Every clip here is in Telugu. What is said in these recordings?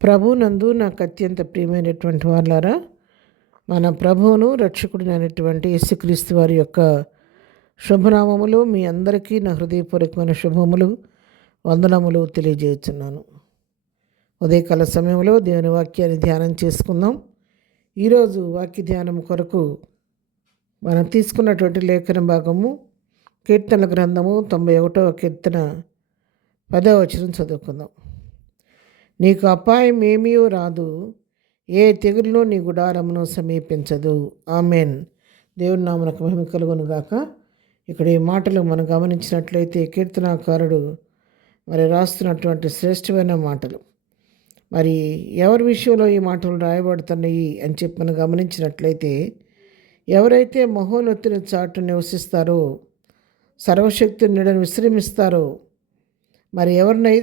ప్రభునందు నాకు అత్యంత ప్రియమైనటువంటి వాళ్ళారా, మన ప్రభువును రక్షకుడినైనటువంటి యేసుక్రీస్తు వారి యొక్క శుభనామములు మీ అందరికీ నా హృదయపూర్వకమైన శుభములు, వందనములు తెలియజేస్తున్నాను. ఉదయకాల సమయంలో దేవుని వాక్యాన్ని ధ్యానం చేసుకుందాం. ఈరోజు వాక్య ధ్యానం కొరకు మనం తీసుకున్నటువంటి లేఖన భాగము కీర్తన గ్రంథము 91వ కీర్తన 10వ వచనం చదువుకుందాం. నీకు అపాయం ఏమీ రాదు, ఏ తెగులును నీ గుడారమును సమీపించదు. ఆమెన్. దేవుని నామమునకు మహిమ కలుగును గాక. ఇక్కడ ఈ మాటలు మనం గమనించినట్లయితే కీర్తనాకారుడు రాస్తున్నటువంటి శ్రేష్టమైన మాటలు. ఎవరి విషయంలో ఈ మాటలు రాయబడుతున్నాయి అని చెప్పి మనం గమనించినట్లయితే, ఎవరైతే మహోన్నతుని చాటు నివసిస్తారో, సర్వశక్తిని నీడను విశ్రమిస్తారో,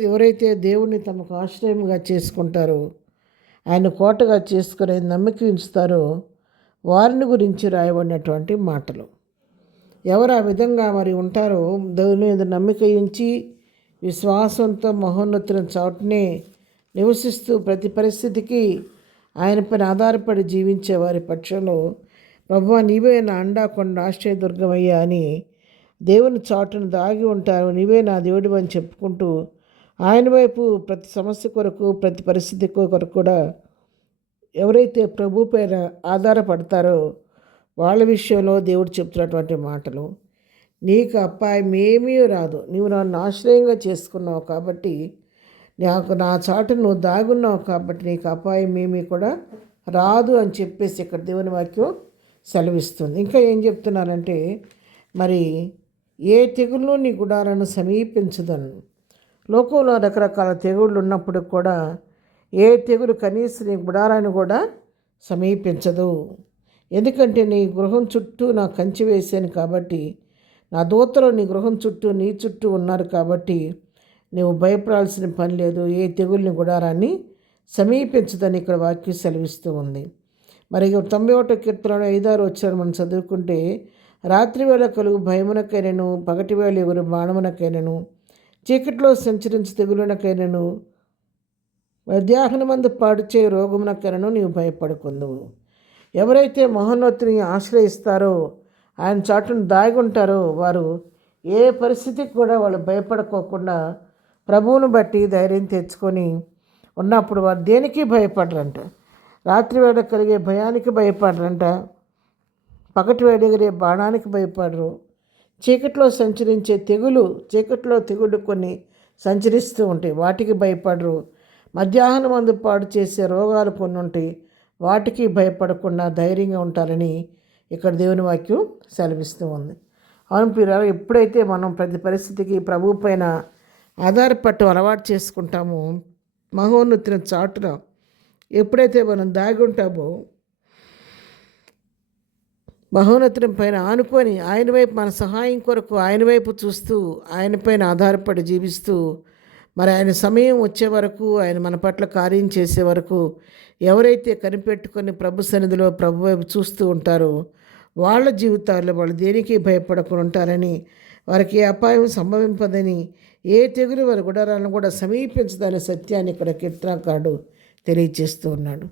ఎవరైతే దేవుణ్ణి తమకు ఆశ్రయంగా చేసుకుంటారో, ఆయన కోటగా చేసుకుని నమ్మిక ఉంచుతారో వారిని గురించి రాయబడినటువంటి మాటలు. ఎవరు ఆ విధంగా ఉంటారో, దేవుని మీద నమ్మిక ఉంచి విశ్వాసంతో మహోన్నతుని చాటునే నివసిస్తూ ప్రతి పరిస్థితికి ఆయన పైన ఆధారపడి జీవించే వారి పక్షంలో, ప్రభువా నీవే నా అండా కొండ ఆశ్రయదుర్గమయ్యా అని దేవుని చాటును దాగి ఉంటారు. నీవే నా దేవుడు అని చెప్పుకుంటూ ఆయన వైపు ప్రతి సమస్య కొరకు, ప్రతి పరిస్థితి కొరకు కూడా ఎవరైతే ప్రభు పైన ఆధారపడతారో వాళ్ళ విషయంలో దేవుడు చెప్తున్నటువంటి మాటలు. నీకు అపాయం ఏమీ రాదు, నీవు నన్ను ఆశ్రయంగా చేసుకున్నావు కాబట్టి, నాకు నా చాటు నువ్వు దాగున్నావు కాబట్టి నీకు అపాయం ఏమీ కూడా రాదు అని చెప్పేసి ఇక్కడ దేవుని వాక్యం సెలవిస్తుంది. ఇంకా ఏం చెప్తున్నారంటే, ఏ తెగులు నీ గుడాలను సమీపించదను. లోకంలో రకరకాల తెగుళ్ళు ఉన్నప్పుడు కూడా ఏ తెగులు కనీసం నీ గుడారాన్ని కూడా సమీపించదు. ఎందుకంటే నీ గృహం చుట్టూ నా కంచి వేసాను కాబట్టి, నా దూతలు నీ గృహం చుట్టూ నీ చుట్టూ ఉన్నారు కాబట్టి నువ్వు భయపడాల్సిన పని లేదు. ఏ తెగుల్ని గుడారాన్ని సమీపించదని ఇక్కడ వాక్యం సెలవిస్తూ ఉంది. 91వ కీర్తనలో 5-6 వచ్చారు మనం చదువుకుంటే, రాత్రి వేళ కలుగు భయమునకైనను, పగటి వేళ ఎవరు బాణమునకైనను, చీకట్లో సంచరించి తెగులునకైనను, మధ్యాహ్నమందు పాడు చేయ రోగమునకైనను నీవు భయపడుకుందువు. ఎవరైతే మహోన్నతుని ఆశ్రయిస్తారో, ఆయన చాటును దాగి ఉంటారో, వారు ఏ పరిస్థితికి కూడా వాళ్ళు భయపడుకోకుండా ప్రభువును బట్టి ధైర్యం తెచ్చుకొని ఉన్నప్పుడు వారు దేనికి భయపడరంట. రాత్రి వేళ కలిగే భయానికి భయపడరంట, పగటి వేళ ఎగిరే బాణానికి భయపడరు. చీకట్లో సంచరించే చీకట్లో తెగుళ్ళు కొన్ని సంచరిస్తూ ఉంటాయి, వాటికి భయపడరు. మధ్యాహ్నం మందు పాడు చేసే రోగాలు కొన్ని ఉంటాయి, వాటికి భయపడకుండా ధైర్యంగా ఉంటారని ఇక్కడ దేవుని వాక్యం సెలవిస్తూ ఉంది. అవును ప్రియులారా, ఎప్పుడైతే మనం ప్రతి పరిస్థితికి ప్రభు పైన ఆధారపడటం అలవాటు చేసుకుంటామో, మహోన్నతుని చాటున ఎప్పుడైతే మనం దాగి ఉంటామో, మహోన్నతుని పైన ఆనుకొని ఆయన వైపు మన సహాయం కొరకు ఆయన వైపు చూస్తూ ఆయన పైన ఆధారపడి జీవిస్తూ ఆయన సమయం వచ్చే వరకు, ఆయన మన పట్ల కార్యం చేసే వరకు ఎవరైతే కనిపెట్టుకొని ప్రభు సన్నిధిలో ప్రభు వైపు చూస్తూ ఉంటారో వాళ్ళ జీవితాల్లో వాళ్ళు దేనికి భయపడకుండా ఉంటారని, వారికి ఏ అపాయం సంభవింపదని, ఏ తెగులు వారి గుడారాలను కూడా సమీపించదనే సత్యాన్ని ఇక్కడ కీర్తనకారుడు తెలియజేస్తూ ఉన్నాడు.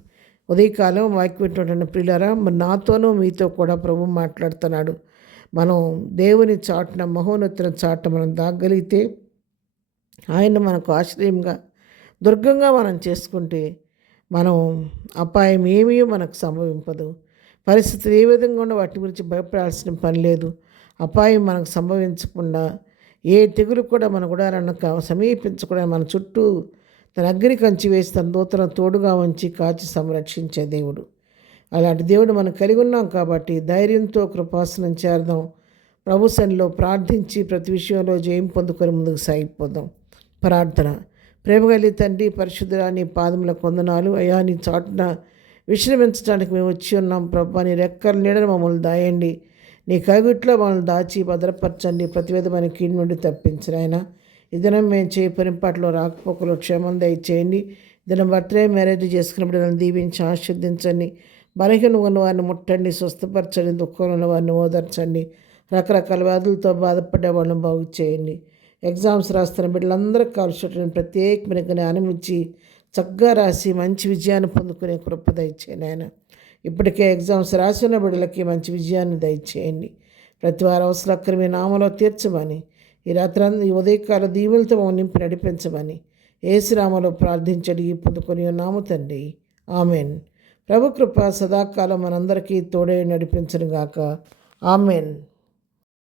ఉదయకాలం వాక్యం ప్రియులారా, నాతోనూ మీతో కూడా ప్రభు మాట్లాడుతున్నాడు. మనం దేవుని చాటున, మహోన్నతుని చాటున మనం దాగలిగితే, ఆయన మనకు ఆశ్రయంగా, దుర్గంగా మనం చేసుకుంటే అపాయం ఏమీ మనకు సంభవింపదు. పరిస్థితులు ఏ విధంగా ఉన్న వాటి గురించి భయపడాల్సిన పని లేదు. అపాయం మనకు సంభవించకుండా, ఏ తెగులు కూడా మన గుడారాన్ని సమీపించకుండా మన చుట్టూ తన అగ్ని కంచి వేసి తన దూతలను తోడుగా ఉంచి కాచి సంరక్షించే దేవుడు. అలాంటి దేవుడు మనం కలిగి ఉన్నాం కాబట్టి ధైర్యంతో కృపాసనం చేద్దాం. ప్రభు సన్నిధిలో ప్రార్థించి ప్రతి విషయంలో జయం పొందుకొని ముందుకు సాగిపోదాం. ప్రార్థన. ప్రేమగలి తండ్రి, పరిశుద్ధుడా, నీ పాదములకు వందనాలు. అయ్యా, నీ చాటున విశ్రమించడానికి మేము వచ్చి ఉన్నాం ప్రభా. నీ రెక్కల నీడను మమ్మల్ని దాయండి, నీ కవిట్లో మమ్మల్ని దాచి భద్రపరచండి, ప్రతి విధమైన కీడు నుండి తప్పించరు. ఆయన ఈ దినం మేము చేయ పనిపాట్లో రాకపోకలు క్షేమం దయచేయండి. దినం బర్త్డే మ్యారేజ్ చేసుకున్నప్పుడు నన్ను దీవించి ఆశీర్వదించండి. బలహీన ఉన్న వారిని ముట్టండి, స్వస్థపరచండి, దుఃఖంలో ఉన్న వారిని ఓదార్చండి, రకరకాల వ్యాధులతో బాధపడే వాళ్ళని బాగు చేయండి. ఎగ్జామ్స్ రాస్తున్న బిడ్డలందరికీ కాల్చుటని ప్రత్యేకమైన జ్ఞానం ఇచ్చి చక్కగా రాసి మంచి విజయాన్ని పొందుకునే కృప దయచేయండి ఆయన. ఇప్పటికే ఎగ్జామ్స్ రాసిన బిడ్డలకి మంచి విజయాన్ని దయచేయండి. ప్రతి వారి అవసరాలు మీ నామలో తీర్చమని, ఈ ఈ ఉదయకాల దీవులతో నింపి నడిపించమని యేసునామములో ప్రార్థించడి పొందుకొని ఉన్నాము తండ్రి. ఆమెన్. ప్రభు కృప సదాకాలం మనందరికీ తోడై నడిపించును గాక. ఆమెన్.